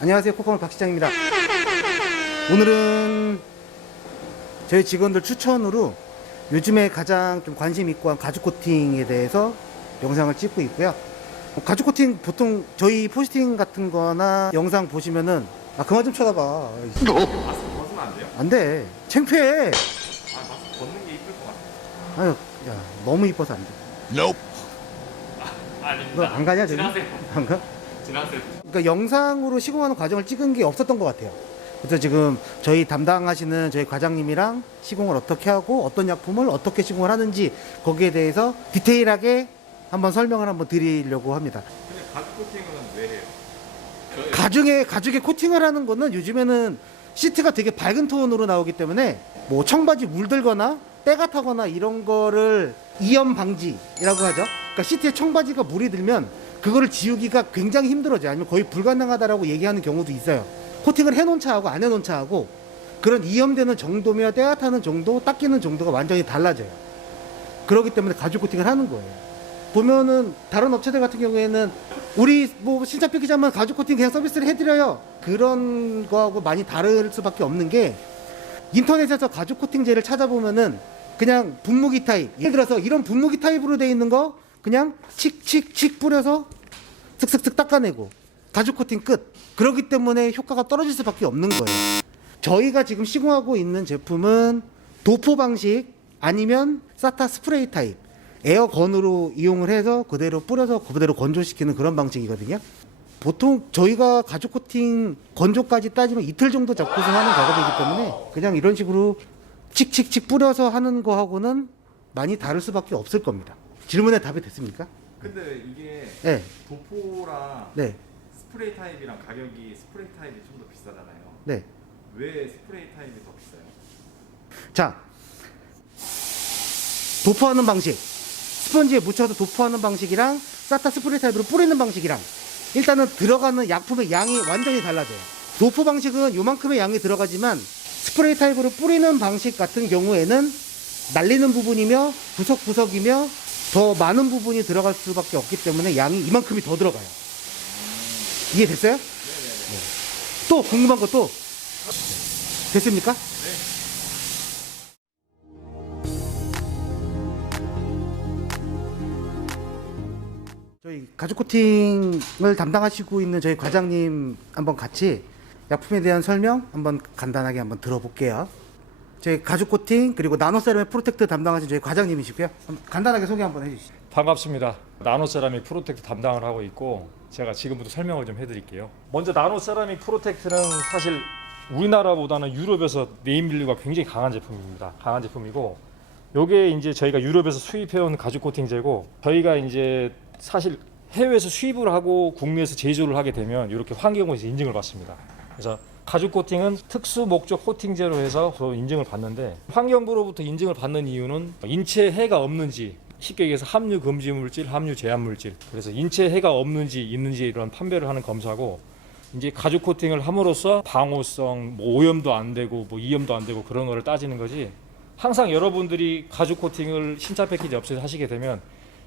안녕하세요. 코코넛 박 시장입니다. 오늘은 저희 직원들 추천으로 요즘에 가장 좀 관심 있고 한 가죽 코팅에 대해서 영상을 찍고 있고요. 가죽 코팅 보통 저희 포스팅 같은 거나 영상 보시면은 그만 좀 쳐다봐. 마스크 벗으면 안 돼요? 안 돼. 창피해. 마스크 벗는 게 이쁠 것 같아요. 아유, 야, 너무 이뻐서 안 돼. Nope. 너 아닙니다. 안 가냐, 저기? 지나세요. 안 가? 지나세요. 그러니까 영상으로 시공하는 과정을 찍은 게 없었던 것 같아요. 그래서 지금 저희 담당하시는 저희 과장님이랑 시공을 어떻게 하고 어떤 약품을 어떻게 시공을 하는지 거기에 대해서 디테일하게 한번 설명을 한번 드리려고 합니다. 근데 가죽 코팅은 왜 해요? 가죽에 코팅을 하는 거는 요즘에는 시트가 되게 밝은 톤으로 나오기 때문에 뭐 청바지 물들거나 때가 타거나 이런 거를 이염 방지라고 하죠. 그러니까 시트에 청바지가 물이 들면 그거를 지우기가 굉장히 힘들어져요. 아니면 거의 불가능하다라고 얘기하는 경우도 있어요. 코팅을 해놓은 차하고 안 해놓은 차하고 그런 이염되는 정도며 때가 타는 정도, 닦이는 정도가 완전히 달라져요. 그렇기 때문에 가죽 코팅을 하는 거예요. 보면은 다른 업체들 같은 경우에는 우리 뭐 신차 뺏기자면 가죽 코팅 그냥 서비스를 해드려요. 그런 거하고 많이 다를 수밖에 없는 게 인터넷에서 가죽 코팅제를 찾아보면은 그냥 분무기 타입, 예를 들어서 이런 분무기 타입으로 돼 있는 거 그냥 칙칙칙 뿌려서 슥슥슥 닦아내고 가죽 코팅 끝. 그렇기 때문에 효과가 떨어질 수밖에 없는 거예요. 저희가 지금 시공하고 있는 제품은 도포 방식 아니면 사타 스프레이 타입 에어건으로 이용을 해서 그대로 뿌려서 그대로 건조시키는 그런 방식이거든요. 보통 저희가 가죽 코팅 건조까지 따지면 이틀 정도 잡고서 하는 작업이기 때문에 그냥 이런 식으로 칙칙칙 뿌려서 하는 거하고는 많이 다를 수밖에 없을 겁니다. 질문에 답이 됐습니까? 근데 이게 네. 도포랑 네. 스프레이 타입이랑 가격이 스프레이 타입이 좀 더 비싸잖아요. 네. 왜 스프레이 타입이 더 비싸요? 자, 도포하는 방식, 스펀지에 묻혀서 도포하는 방식이랑 사타 스프레이 타입으로 뿌리는 방식이랑 일단은 들어가는 약품의 양이 완전히 달라져요. 도포 방식은 요만큼의 양이 들어가지만 스프레이 타입으로 뿌리는 방식 같은 경우에는 날리는 부분이며 구석구석이며 더 많은 부분이 들어갈 수밖에 없기 때문에 양이 이만큼이 더 들어가요. 이해됐어요? 네. 또 궁금한 것도 됐습니까? 저희 가죽 코팅을 담당하시고 있는 저희 과장님 한번 같이 약품에 대한 설명 한번 간단하게 한번 들어볼게요. 저희 가죽 코팅 그리고 나노세라믹 프로텍트 담당하신 저희 과장님이시고요. 간단하게 소개 한번 해주시죠. 반갑습니다. 나노세라믹 프로텍트 담당을 하고 있고 제가 지금부터 설명을 좀 해드릴게요. 먼저 나노세라믹 프로텍트는 사실 우리나라보다는 유럽에서 네임밸류가 굉장히 강한 제품입니다. 강한 제품이고 요게 이제 저희가 유럽에서 수입해온 가죽 코팅제고 저희가 이제 사실 해외에서 수입을 하고 국내에서 제조를 하게 되면 이렇게 환경부에서 인증을 받습니다. 그래서 가죽 코팅은 특수 목적 코팅제로 해서 인증을 받는데 환경부로부터 인증을 받는 이유는 인체에 해가 없는지 쉽게 얘기해서 함유 금지 물질, 함유 제한 물질 그래서 인체에 해가 없는지 있는지 이런 판별을 하는 검사고 이제 가죽 코팅을 함으로써 방호성, 뭐 오염도 안 되고 뭐 이염도 안 되고 그런 거를 따지는 거지 항상 여러분들이 가죽 코팅을 신차 패키지 업체에서 하시게 되면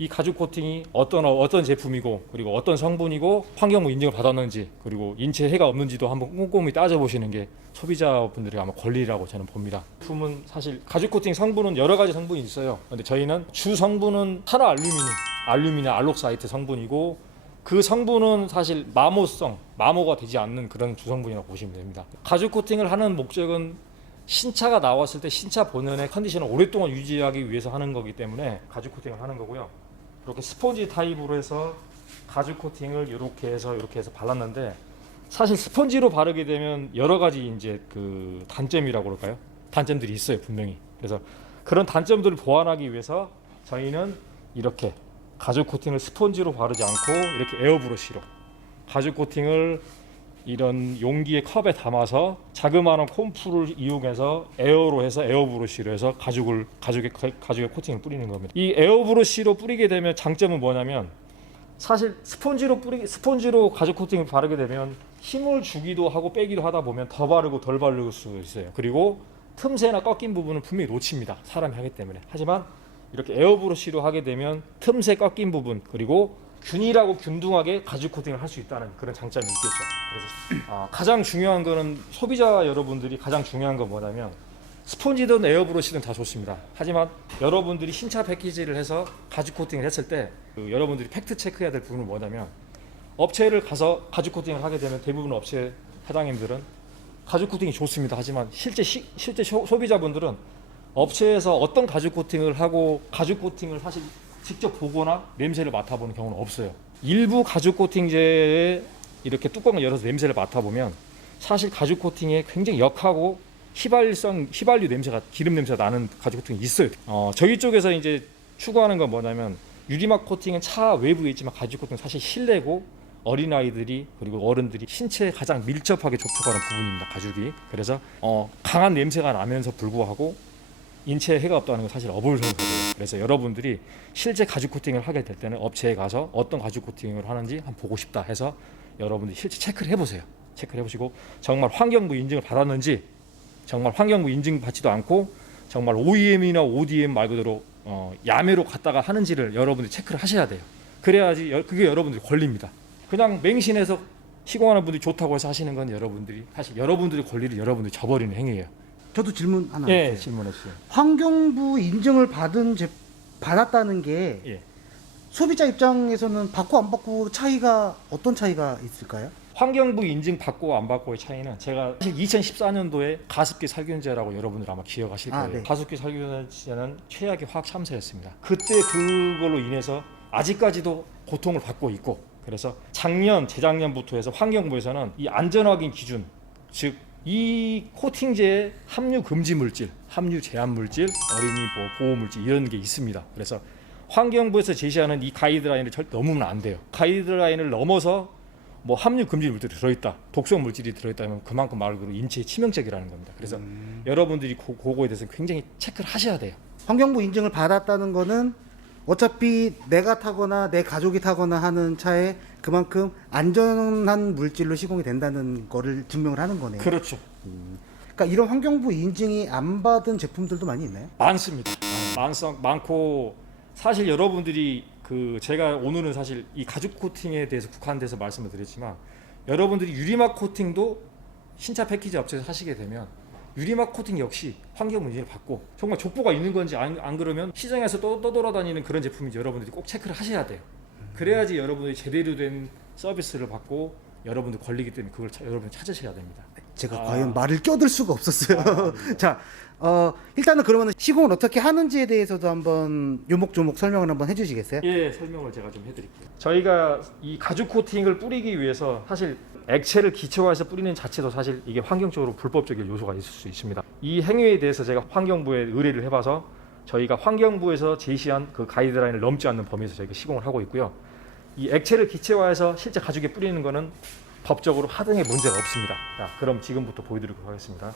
이 가죽 코팅이 어떤 제품이고 그리고 어떤 성분이고 환경부 인증을 받았는지 그리고 인체에 해가 없는지도 한번 꼼꼼히 따져보시는 게 소비자분들이 아마 권리라고 저는 봅니다. 제품은 사실 가죽 코팅 성분은 여러 가지 성분이 있어요. 근데 저희는 주 성분은 탄화 알루미늄 알록사이트 성분이고 그 성분은 사실 마모가 되지 않는 그런 주성분이라고 보시면 됩니다. 가죽 코팅을 하는 목적은 신차가 나왔을 때 신차 본연의 컨디션을 오랫동안 유지하기 위해서 하는 거기 때문에 가죽 코팅을 하는 거고요. 이렇게 스펀지 타입으로 해서 가죽 코팅을 이렇게 해서 발랐는데 사실 스펀지로 바르게 되면 여러 가지 이제 그 단점이라고 그럴까요? 단점들이 있어요, 분명히. 그래서 그런 단점들을 보완하기 위해서 저희는 이렇게 가죽 코팅을 스펀지로 바르지 않고 이렇게 에어브러쉬로 가죽 코팅을 이런 용기의 컵에 담아서 자그마한 콤프를 이용해서 에어로 해서 에어브러쉬로 해서 가죽에 코팅을 뿌리는 겁니다. 이 에어브러쉬로 뿌리게 되면 장점은 뭐냐면 사실 스펀지로 가죽 코팅을 바르게 되면 힘을 주기도 하고 빼기도 하다 보면 더 바르고 덜 바를 수 있어요. 그리고 틈새나 꺾인 부분은 분명히 놓칩니다. 사람이 하기 때문에. 하지만 이렇게 에어브러쉬로 하게 되면 틈새 꺾인 부분 그리고 균일하고 균등하게 가죽 코팅을 할 수 있다는 그런 장점이 있겠죠. 그래서 가장 중요한 거는 소비자 여러분들이 가장 중요한 건 뭐냐면 스폰지든 에어브러시든 다 좋습니다. 하지만 여러분들이 신차 패키지를 해서 가죽 코팅을 했을 때 여러분들이 팩트 체크해야 될 부분은 뭐냐면 업체를 가서 가죽 코팅을 하게 되면 대부분 업체 사장님들은 가죽 코팅이 좋습니다. 하지만 실제 소비자분들은 업체에서 어떤 가죽 코팅을 하고 가죽 코팅을 사실 직접 보거나 냄새를 맡아보는 경우는 없어요. 일부 가죽 코팅제에 이렇게 뚜껑을 열어서 냄새를 맡아보면 사실 가죽 코팅에 굉장히 역하고 휘발유 냄새가 기름 냄새가 나는 가죽 코팅이 있어요. 저희 쪽에서 이제 추구하는 건 뭐냐면 유리막 코팅은 차 외부에 있지만 가죽 코팅은 사실 실내고 어린아이들이 그리고 어른들이 신체에 가장 밀접하게 접촉하는 부분입니다. 가죽이. 그래서 강한 냄새가 나면서 불구하고 인체에 해가 없다는 건 사실 어불성설이에요. 그래서 여러분들이 실제 가죽 코팅을 하게 될 때는 업체에 가서 어떤 가죽 코팅을 하는지 한번 보고 싶다 해서 여러분들이 실제 체크를 해보세요. 체크를 해보시고 정말 환경부 인증을 받았는지 정말 환경부 인증 받지도 않고 정말 OEM이나 ODM 말 그대로 야매로 갖다가 하는지를 여러분들이 체크를 하셔야 돼요. 그래야지 그게 여러분들이 권리입니다. 그냥 맹신해서 시공하는 분들이 좋다고 해서 하시는 건 여러분들이 사실 여러분들의 권리를 여러분들이 저버리는 행위예요. 저도 질문 하나. 예, 할게요. 질문해 주세요. 환경부 인증을 받았다는 게 예. 소비자 입장에서는 받고 안 받고 차이가 어떤 차이가 있을까요? 환경부 인증 받고 안 받고의 차이는 제가 사실 2014년도에 가습기 살균제라고 여러분들 아마 기억하실 거예요. 네. 가습기 살균제는 최악의 화학 참사였습니다. 그때 그걸로 인해서 아직까지도 고통을 받고 있고 그래서 재작년부터 해서 환경부에서는 이 안전확인 기준 즉 이 코팅제의 함유 금지 물질, 함유 제한 물질, 어린이 보호 물질 이런 게 있습니다. 그래서 환경부에서 제시하는 이 가이드라인을 절대 넘으면 안 돼요. 가이드라인을 넘어서 뭐 함유 금지 물질이 들어있다, 독성 물질이 들어있다면 그만큼 말 그대로 인체에 치명적이라는 겁니다. 그래서 여러분들이 그거에 대해서 굉장히 체크를 하셔야 돼요. 환경부 인증을 받았다는 거는 어차피 내가 타거나 내 가족이 타거나 하는 차에 그만큼 안전한 물질로 시공이 된다는 거를 증명을 하는 거네요. 그렇죠. 그러니까 이런 환경부 인증이 안 받은 제품들도 많이 있나요? 많습니다. 많고 사실 여러분들이 제가 오늘은 사실 이 가죽 코팅에 대해서 국한돼서 말씀을 드렸지만 여러분들이 유리막 코팅도 신차 패키지 업체에서 하시게 되면 유리막 코팅 역시 환경 문제를 받고 정말 족보가 있는 건지 안 그러면 시장에서 떠돌아다니는 그런 제품인지 여러분들이 꼭 체크를 하셔야 돼요. 그래야지 여러분들이 제대로 된 서비스를 받고 여러분들 권리기 때문에 그걸 여러분이 찾으셔야 됩니다. 제가 과연 말을 껴들 수가 없었어요. 자, 일단은 그러면 시공을 어떻게 하는지에 대해서도 한번 요목조목 설명을 한번 해주시겠어요? 예, 설명을 제가 좀 해드릴게요. 저희가 이 가죽 코팅을 뿌리기 위해서 사실 액체를 기초화해서 뿌리는 자체도 사실 이게 환경적으로 불법적인 요소가 있을 수 있습니다. 이 행위에 대해서 제가 환경부에 의뢰를 해봐서 저희가 환경부에서 제시한 그 가이드라인을 넘지 않는 범위에서 저희가 시공을 하고 있고요. 이 액체를 기체화해서 실제 가죽에 뿌리는 거는 법적으로 하등의 문제가 없습니다. 자, 그럼 지금부터 보여드리도록 하겠습니다.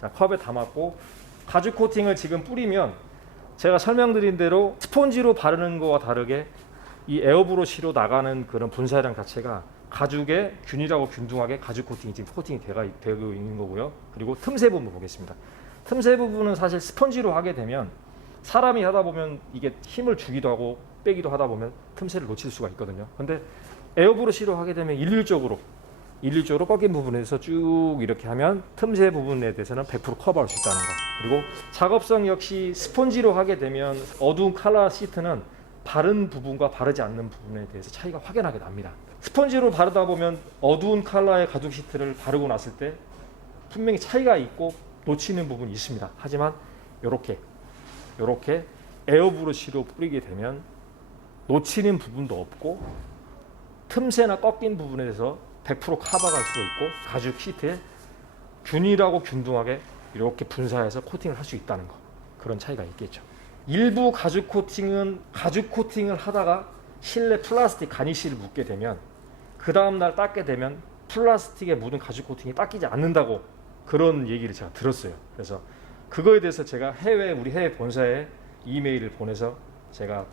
자, 컵에 담았고 가죽 코팅을 지금 뿌리면 제가 설명드린 대로 스폰지로 바르는 거와 다르게 이 에어브러시로 나가는 그런 분사량 자체가 가죽에 균일하고 균등하게 가죽 코팅이 지금 코팅이 되고 있는 거고요. 그리고 틈새 부분 보겠습니다. 틈새 부분은 사실 스펀지로 하게 되면 사람이 하다 보면 이게 힘을 주기도 하고 빼기도 하다 보면 틈새를 놓칠 수가 있거든요. 근데 에어브러시로 하게 되면 일률적으로 꺾인 부분에서 쭉 이렇게 하면 틈새 부분에 대해서는 100% 커버할 수 있다는 거. 그리고 작업성 역시 스펀지로 하게 되면 어두운 컬러 시트는 바른 부분과 바르지 않는 부분에 대해서 차이가 확연하게 납니다. 스펀지로 바르다 보면 어두운 컬러의 가죽 시트를 바르고 났을 때 분명히 차이가 있고 놓치는 부분이 있습니다. 하지만 이렇게 에어브러시로 뿌리게 되면 놓치는 부분도 없고 틈새나 꺾인 부분에 대해서 100% 커버할 수도 있고 가죽 시트에 균일하고 균등하게 이렇게 분사해서 코팅을 할 수 있다는 거. 그런 차이가 있겠죠. 일부 가죽 코팅은 가죽 코팅을 하다가 실내 플라스틱 가니쉬를 묻게 되면 그 다음날 닦게 되면 플라스틱에 묻은 가죽 코팅이 닦이지 않는다고 그런 얘기를 제가 들었어요. 그래서 그거에 대해서 제가 우리 해외 본사에 이메일을 보내서 제가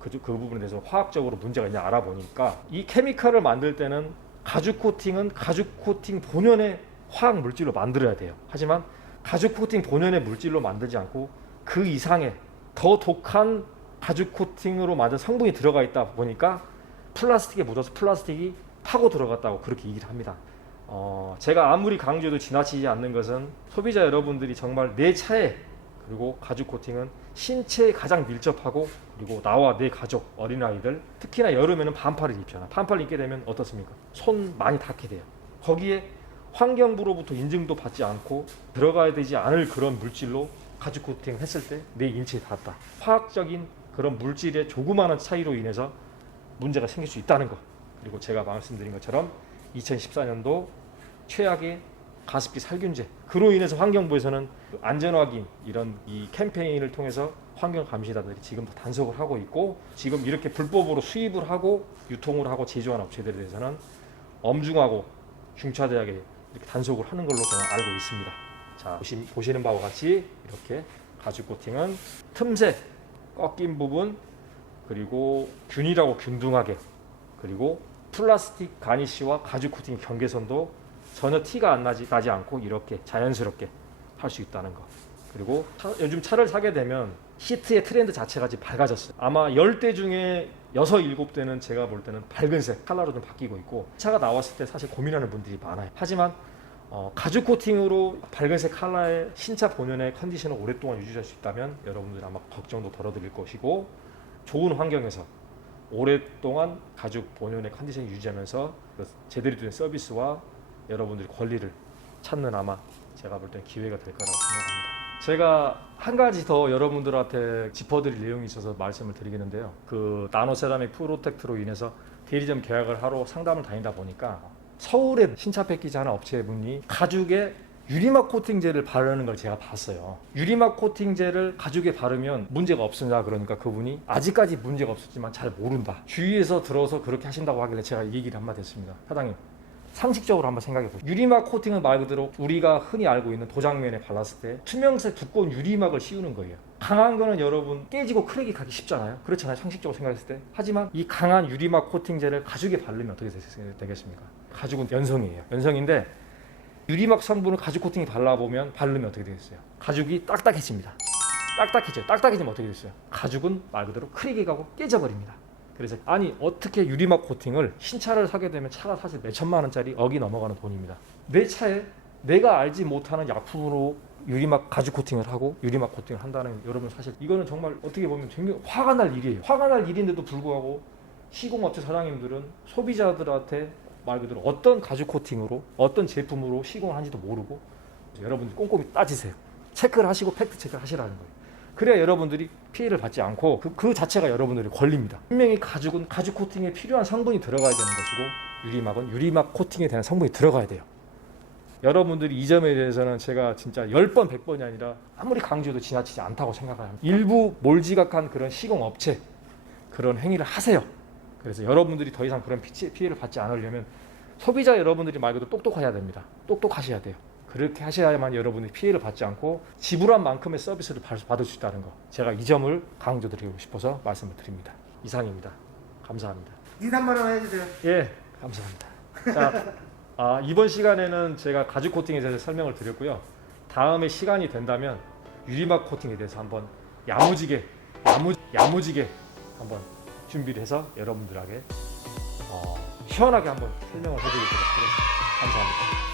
그 부분에 대해서 화학적으로 문제가 있냐 알아보니까 이 케미칼을 만들 때는 가죽 코팅은 가죽 코팅 본연의 화학 물질로 만들어야 돼요. 하지만 가죽 코팅 본연의 물질로 만들지 않고 그 이상의 더 독한 가죽 코팅으로 만든 성분이 들어가 있다 보니까 플라스틱에 묻어서 플라스틱이 타고 들어갔다고 그렇게 얘기를 합니다. 제가 아무리 강조해도 지나치지 않는 것은 소비자 여러분들이 정말 내 차에, 그리고 가죽 코팅은 신체에 가장 밀접하고, 그리고 나와 내 가족, 어린아이들, 특히나 여름에는 반팔을 입잖아. 반팔을 입게 되면 어떻습니까? 손 많이 닿게 돼요. 거기에 환경부로부터 인증도 받지 않고 들어가야 되지 않을 그런 물질로 가죽 코팅을 했을 때 내 인체에 닿았다. 화학적인 그런 물질의 조그마한 차이로 인해서 문제가 생길 수 있다는 것. 그리고 제가 말씀드린 것처럼 2014년도 최악의 가습기 살균제, 그로 인해서 환경부에서는 안전확인 이런 이 캠페인을 통해서 환경감시단들이 지금 도 단속을 하고 있고, 지금 이렇게 불법으로 수입을 하고 유통을 하고 제조하는 업체들에 대해서는 엄중하고 중차대하게 이렇게 단속을 하는 걸로 저는 알고 있습니다. 자, 보시는 바와 같이 이렇게 가죽 코팅은 틈새, 꺾인 부분, 그리고 균일하고 균등하게, 그리고 플라스틱 가니쉬와 가죽 코팅 경계선도 전혀 티가 나지 않고 이렇게 자연스럽게 할 수 있다는 것. 그리고 요즘 차를 사게 되면 시트의 트렌드 자체가 지금 밝아졌어요. 아마 10대 중에 6, 7대는 제가 볼 때는 밝은색 컬러로 좀 바뀌고 있고, 차가 나왔을 때 사실 고민하는 분들이 많아요. 하지만 가죽 코팅으로 밝은색 컬러의 신차 본연의 컨디션을 오랫동안 유지할 수 있다면 여러분들 아마 걱정도 덜어드릴 것이고, 좋은 환경에서 오랫동안 가죽 본연의 컨디션을 유지하면서 제대로 된 서비스와 여러분들의 권리를 찾는 아마 제가 볼 때는 기회가 될 거라고 생각합니다. 제가 한 가지 더 여러분들한테 짚어드릴 내용이 있어서 말씀을 드리겠는데요. 그 나노세라믹 프로텍트로 인해서 대리점 계약을 하러 상담을 다니다 보니까 서울에 신차 패키지 하는 업체분이 가죽에 유리막 코팅제를 바르는 걸 제가 봤어요. 유리막 코팅제를 가죽에 바르면 문제가 없으냐, 그러니까 그분이 아직까지 문제가 없었지만 잘 모른다. 주위에서 들어서 그렇게 하신다고 하길래 제가 얘기를 한마디 했습니다. 사장님, 상식적으로 한번 생각해 보세요. 유리막 코팅은 말 그대로 우리가 흔히 알고 있는 도장면에 발랐을 때 투명색 두꺼운 유리막을 씌우는 거예요. 강한 거는 여러분 깨지고 크랙이 가기 쉽잖아요. 그렇잖아요, 상식적으로 생각했을 때. 하지만 이 강한 유리막 코팅제를 가죽에 바르면 어떻게 되겠습니까? 가죽은 연성이에요. 연성인데 유리막 성분을 가죽 코팅에 바르면 어떻게 되겠어요? 가죽이 딱딱해집니다. 딱딱해져요. 딱딱해지면 어떻게 되겠어요? 가죽은 말 그대로 크랙이 가고 깨져버립니다. 그래서 아니 어떻게 유리막 코팅을, 신차를 사게 되면 차가 사실 몇 천만 원짜리 억이 넘어가는 돈입니다. 내 차에 내가 알지 못하는 약품으로 유리막 가죽 코팅을 하고 유리막 코팅을 한다는, 여러분 사실 이거는 정말 어떻게 보면 굉장히 화가 날 일이에요. 화가 날 일인데도 불구하고 시공업체 사장님들은 소비자들한테 말 그대로 어떤 가죽 코팅으로 어떤 제품으로 시공을 하는지도 모르고, 여러분들 꼼꼼히 따지세요. 체크를 하시고 팩트 체크를 하시라는 거예요. 그래야 여러분들이 피해를 받지 않고 그 자체가 여러분들의 권리입니다. 분명히 가죽은 가죽 코팅에 필요한 성분이 들어가야 되는 것이고, 유리막은 유리막 코팅에 대한 성분이 들어가야 돼요. 여러분들이 이 점에 대해서는 제가 진짜 10번 100번이 아니라 아무리 강조해도 지나치지 않다고 생각합니다. 일부 몰지각한 그런 시공업체 그런 행위를 하세요. 그래서 여러분들이 더 이상 그런 피해를 받지 않으려면 소비자 여러분들이 말 그대로 똑똑해야 됩니다. 똑똑하셔야 돼요. 그렇게 하셔야만 여러분이 피해를 받지 않고 지불한 만큼의 서비스를 받을 수 있다는 거, 제가 이 점을 강조드리고 싶어서 말씀을 드립니다. 이상입니다. 감사합니다. 인사 한 번만 해주세요. 예, 감사합니다. 자, 이번 시간에는 제가 가죽 코팅에 대해서 설명을 드렸고요. 다음에 시간이 된다면 유리막 코팅에 대해서 한번 야무지게 한번 준비를 해서 여러분들에게 시원하게 한번 설명을 해드리도록 하겠습니다. 감사합니다.